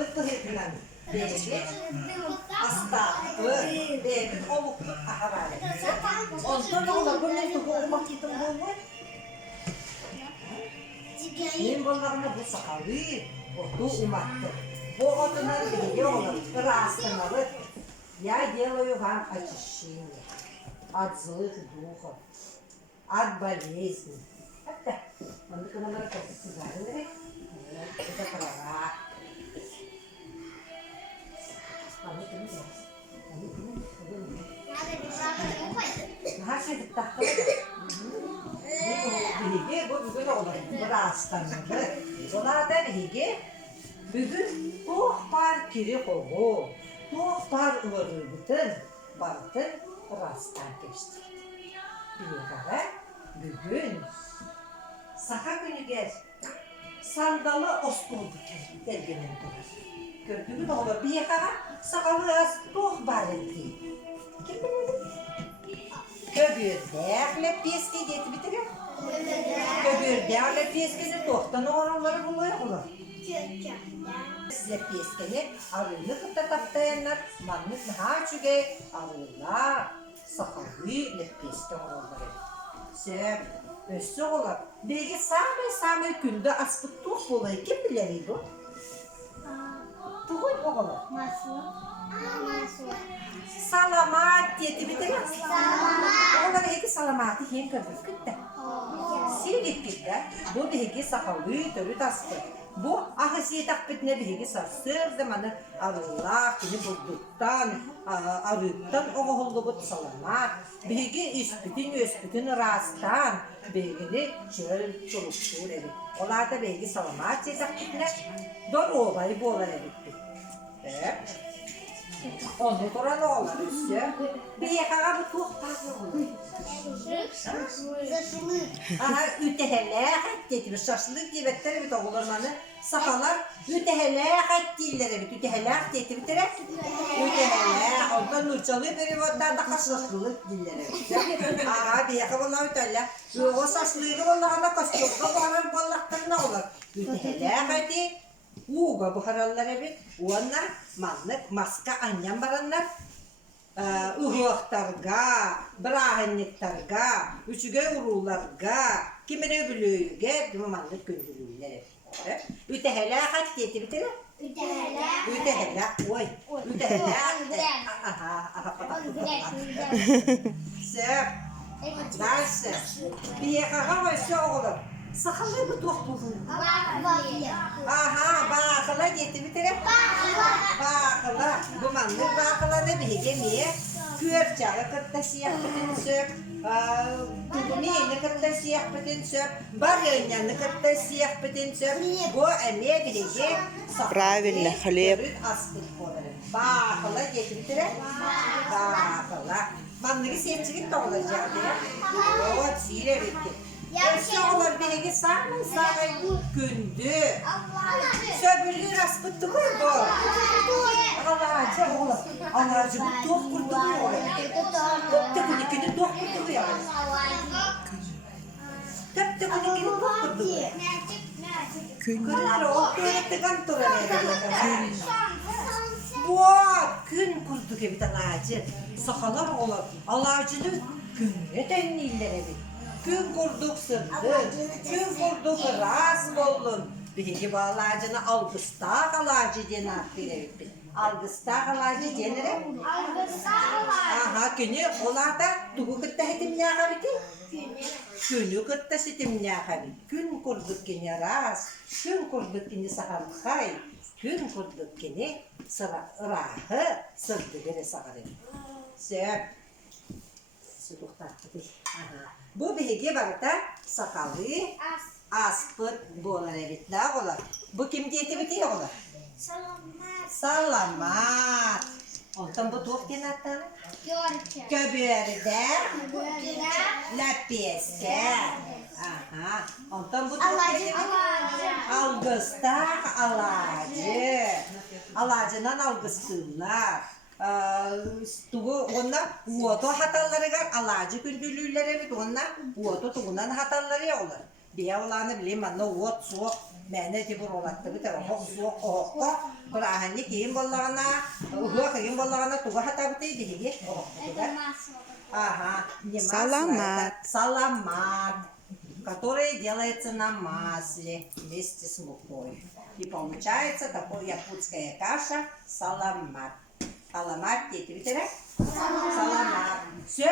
bıttı hepinen. Beyli, astaklı, beyli, oluklu ahavari. Ondan ola bu ne tuğu olmak gidim bu var? Men bunlarına bu sakalı, otu umattı. Bu otunları bilgi olur, rastanalı. Я делаю вам очищение от злых духов, от болезней. Это, он такой номер сказали, это права. Nasıl taktı? Bu bugün olur. Rastanır. Onlardan hige bugün tohbar kiri kogu, tohbar ıvırı bütün barıtın rastan geçti. Bir kere bugün saka günü gel. Sandalı ostoldu gelgenen durur. Gördüğünüz mü olur? Bir kere sakalı az tohbar etti. Kim bilir? Köbürderle piski diyeti bitirir. Köbürderle piskini tohtanı oranları buluyor olur. Size piskini arıylı kıta taptayanlar, manlık naha çüge arıyla sakalı piski oranları. Sen össü olur. Belki sami günde aspık toh olayı kim bilir bu? Tuğun o olur. Salamat diyeti bitirir. Salamat. Onlara heki salamatı hem kırdık gitti. Sildik gitti. Bu heki sakalı törü tastı. Bu ahısiye takbetine bir heki sarsır zamanı Allah beni bulduktan, arıktan oğullu bu salamat. Bir heki üspütün rastan. Bir heki çöl çoluktur evi. Onlar da bir heki salamat diye takbetine doğru olayı bu olay evi. Evet. Ondan sonra ne olur üstü? Bir yakağa bu tohtar olur. Aha ütehelâhet dedi. Şaşlık diyebetleri bir oğullarmanı sakalar ütehelâhet değilleri bir ütehelâhet dedi bitirek. Ütehelâhet. Ondan nurçalı bir ondan da kaşlaşlılık dilleri. Aha bir yakağa bunlar ütehelâhet. O şaşlığını onlarına kaşlılık. O bağırır ballakları ne olur? Ütehelâhet dedi. Uga bu harallara bir, onlar manlık, maska anyan baranlar, uğuaktarga, brahenliktarga, üçüge urullarga, kimine bülüğüge, manlık gündülüğüler. Ütehelâhat diyeti bitirir? Ütehelâhat, oy. Ütehelâhat. Aha, Sök. Dersi. Bir yakağa başa olur. Sakalı bu toh buldun. Aha, bakıla gitti bitirip. Bakıla. Bu manlık bakıla ne bilgemiye. Kürçağı kırtta siyah bütün sök. Tuğmeyini kırtta siyah bütün sök. Barınyanı kırtta siyah bütün sök. Bu emeğe bilgi. Правильно, хлеб. Bakıla gitti bitirip. Bakıla. Manlığı sevçilik de olacak diye. O sile bitti. Olur bilgi sağlayın gündü. Söbürlüğü raspıttı mı bu? Allah'acı olur. Allah'acı bu toh kurdu mu olur? Tıptı kunikini toh kurdu mu yani? Tıptı kunikini toh kurdu mu? Kırlar o kırıktı kantora verir. Bu gün kurdu gibi Allah'acı. Sakalar olur. Allah'acını gününe denliler evi. Gün kurduk sırdı, gün kurduk rast oldun. Birinci bağlacını algıstak alacı diye nakliye bir. Algıstak alacı diye aha günü olar da tuğu kıtta hitim yağa biti. Günü kıtta sitim yağa biti. Gün kurduk yine rast, gün kurduk yine saham kay, gün kurduk yine sıra ırahı sırdı biri sağırı. Söp. Bu bilgi var da sakalı, aspıt bu olur evitler olur. Bu kim diyeti bitiyor olur? Salamat. Ondan bu toh kenarda? Köbürde, lepiyeske. Aha. Ondan bu toh kenarda? Algıstak alacı. Alacından algısınlar. Onlar uoto hataları var, alacı gündülüğleri var, onlar uoto tuğunan hataları olur. Bir olanı bileyim, anne uot soğuk, Mene de bur olattı bir tara oğukka. Bur ahenni kiyin bollağına, uğuğa kiyin bollağına tuğa hata biteydi higi. Ага, Саламат. Саламат, который делается на масле вместе с мукой. И получается такая якутская каша саламат. Саламат, дети, видите? Саламат. Все,